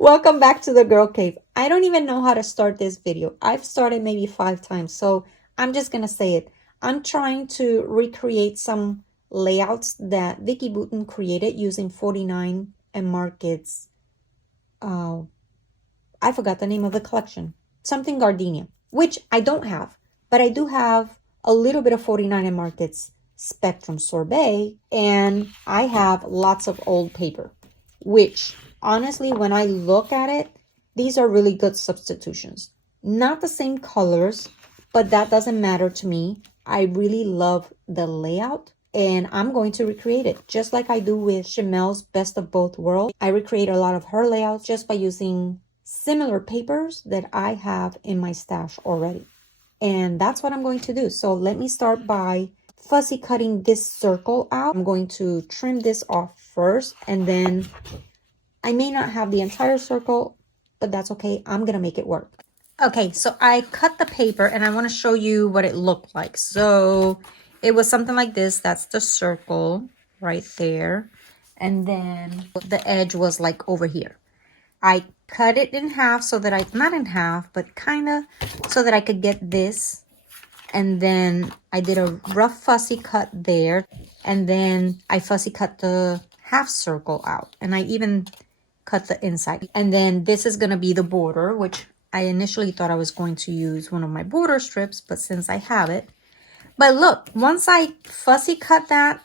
Welcome back to the Girl Cave. I don't even know how to start this video. I've started maybe 5 times, so I'm just gonna say it. I'm trying to recreate some layouts that Vicki Boutin created using 49 and Market's, I forgot the name of the collection. Something Gardenia, which I don't have, but I do have a little bit of 49 and Market's Spectrum Sorbet, and I have lots of old paper, which honestly, when I look at it, these are really good substitutions. Not the same colors, but that doesn't matter to me. I really love the layout, and I'm going to recreate it just like I do with Chamel's Best of Both Worlds. I recreate a lot of her layouts just by using similar papers that I have in my stash already. And that's what I'm going to do. So let me start by fussy cutting this circle out. I'm going to trim this off first, and then I may not have the entire circle, but that's okay. I'm going to make it work. Okay, so I cut the paper and I want to show you what it looked like. So it was something like this. That's the circle right there. And then the edge was like over here. I cut it in half so that not in half, but kind of so that I could get this. And then I did a rough fussy cut there. And then I fussy cut the half circle out. And I even cut the inside. And then this is going to be the border, which I initially thought I was going to use one of my border strips, but since I have it. But look, once I fussy cut that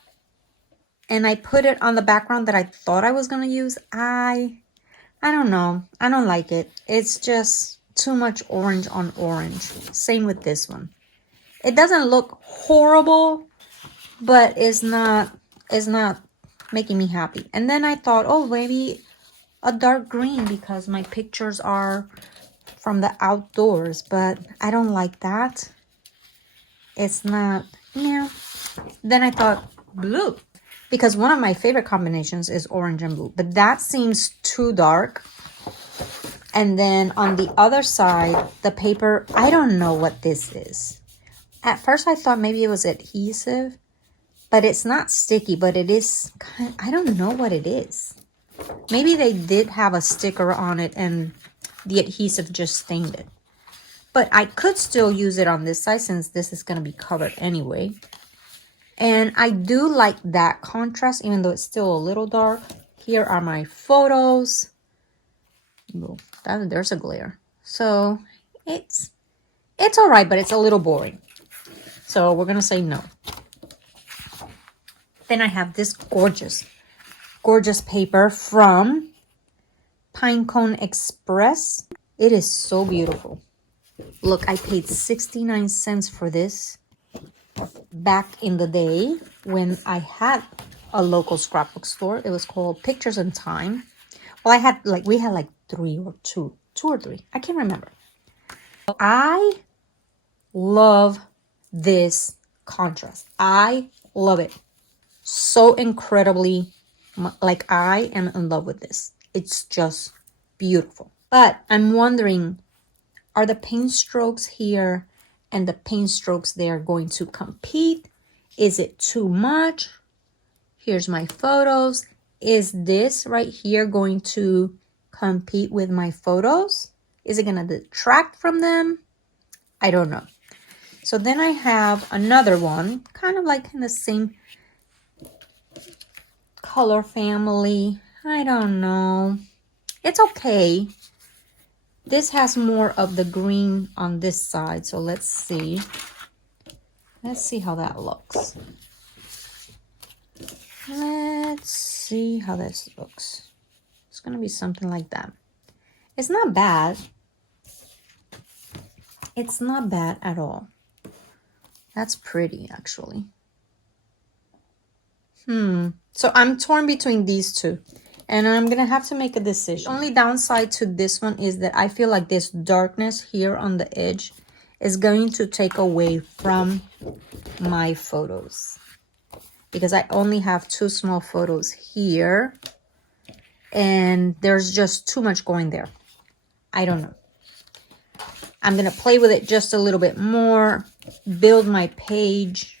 and I put it on the background that I thought I was going to use, I don't know. I don't like it. It's just too much orange on orange. Same with this one. It doesn't look horrible, but it's not making me happy. And then I thought, oh, maybe a dark green because my pictures are from the outdoors, but I don't like that. It's not, yeah. Then I thought blue because one of my favorite combinations is orange and blue, but that seems too dark. And then on the other side, the paper, I don't know what this is. At first I thought maybe it was adhesive, but it's not sticky, but it is I don't know what it is. Maybe they did have a sticker on it and the adhesive just stained it. But I could still use it on this side since this is going to be covered anyway. And I do like that contrast, even though it's still a little dark. Here are my photos. Oh, there's a glare. So it's all right, but it's a little boring. So we're going to say no. Then I have this gorgeous paper from Pinecone Express. It is so beautiful. Look, I paid 69 cents for this back in the day when I had a local scrapbook store. It was called Pictures in Time. Well, we had like two or three. I can't remember. I love this contrast. I love it so incredibly. Like, I am in love with this. It's just beautiful. But I'm wondering, are the paint strokes here and the paint strokes there going to compete? Is it too much? Here's my photos. Is this right here going to compete with my photos? Is it going to detract from them? I don't know. So then I have another one, kind of like in the same color family. I don't know. It's okay. This has more of the green on this side. So let's see. Let's see how that looks. Let's see how this looks. It's going to be something like that. It's not bad. It's not bad at all. That's pretty, actually. So I'm torn between these two. And I'm going to have to make a decision. The only downside to this one is that I feel like this darkness here on the edge is going to take away from my photos. Because I only have 2 small photos here. And there's just too much going there. I don't know. I'm going to play with it just a little bit more. Build my page.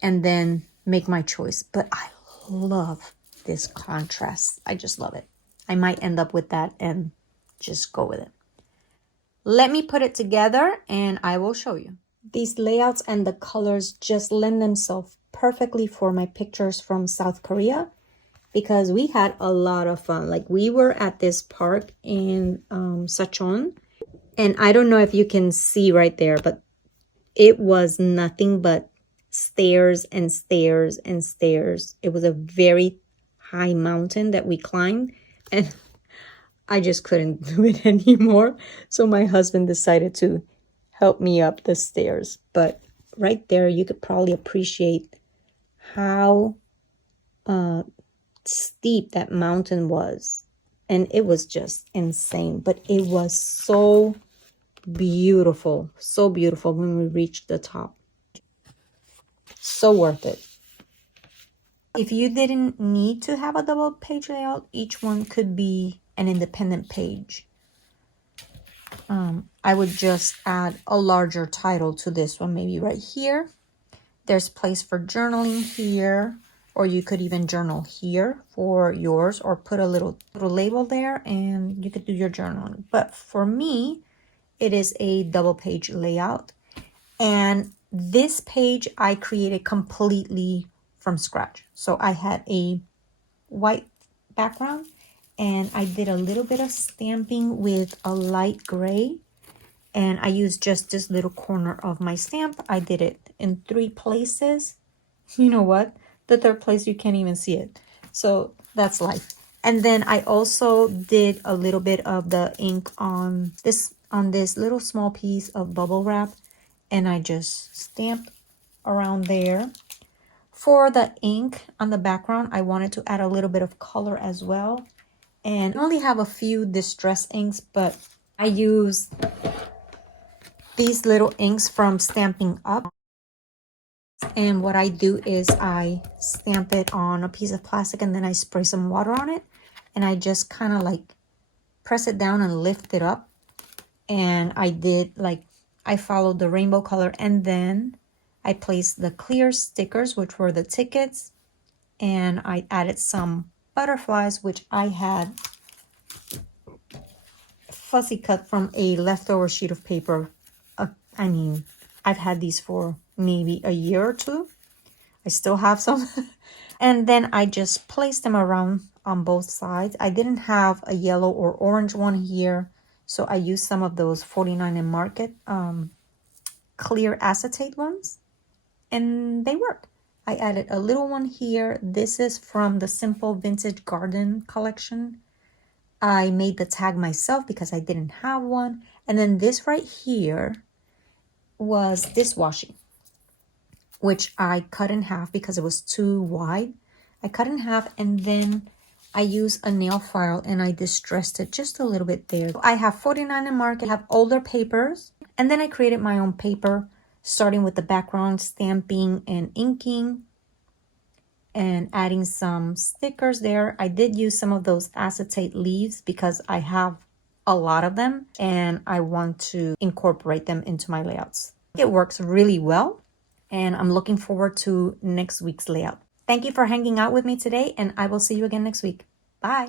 And then make my choice. But I love this contrast. I just love it. I might end up with that and just go with it. Let me put it together and I will show you. These layouts and the colors just lend themselves perfectly for my pictures from South Korea, because we had a lot of fun. Like, we were at this park in Sachon, and I don't know if you can see right there, but it was nothing but stairs and stairs and stairs. It was a very high mountain that we climbed, and I just couldn't do it anymore. So my husband decided to help me up the stairs. But right there, you could probably appreciate how steep that mountain was. And it was just insane. But it was so beautiful when we reached the top. So worth it. If you didn't need to have a double page layout, each one could be an independent page. I would just add a larger title to this one, maybe right here. There's place for journaling here, or you could even journal here for yours, or put a little label there and you could do your journaling. But for me, it is a double page layout. And this page I created completely from scratch. So I had a white background and I did a little bit of stamping with a light gray. And I used just this little corner of my stamp. I did it in 3 places. You know what? The third place, you can't even see it. So that's life. And then I also did a little bit of the ink on this little small piece of bubble wrap. And I just stamped around there. For the ink on the background, I wanted to add a little bit of color as well. And I only have a few distress inks, but I use these little inks from Stampin' Up. And what I do is I stamp it on a piece of plastic and then I spray some water on it. And I just kind of like press it down and lift it up. And I followed the rainbow color, and then I placed the clear stickers, which were the tickets. And I added some butterflies, which I had fussy cut from a leftover sheet of paper. I mean, I've had these for maybe a year or 2. I still have some. And then I just placed them around on both sides. I didn't have a yellow or orange one here, so I used some of those 49 and Market clear acetate ones, and they work. I added a little one here. This is from the Simple Vintage Garden collection. I made the tag myself because I didn't have one. And then this right here was dishwashing, which I cut in half because it was too wide. I cut in half, and then I used a nail file and I distressed it just a little bit there. I have 49 and Market, I have older papers, and then I created my own paper, starting with the background, stamping and inking, and adding some stickers there. I did use some of those acetate leaves because I have a lot of them and I want to incorporate them into my layouts. It works really well, and I'm looking forward to next week's layout. Thank you for hanging out with me today, and I will see you again next week. Bye.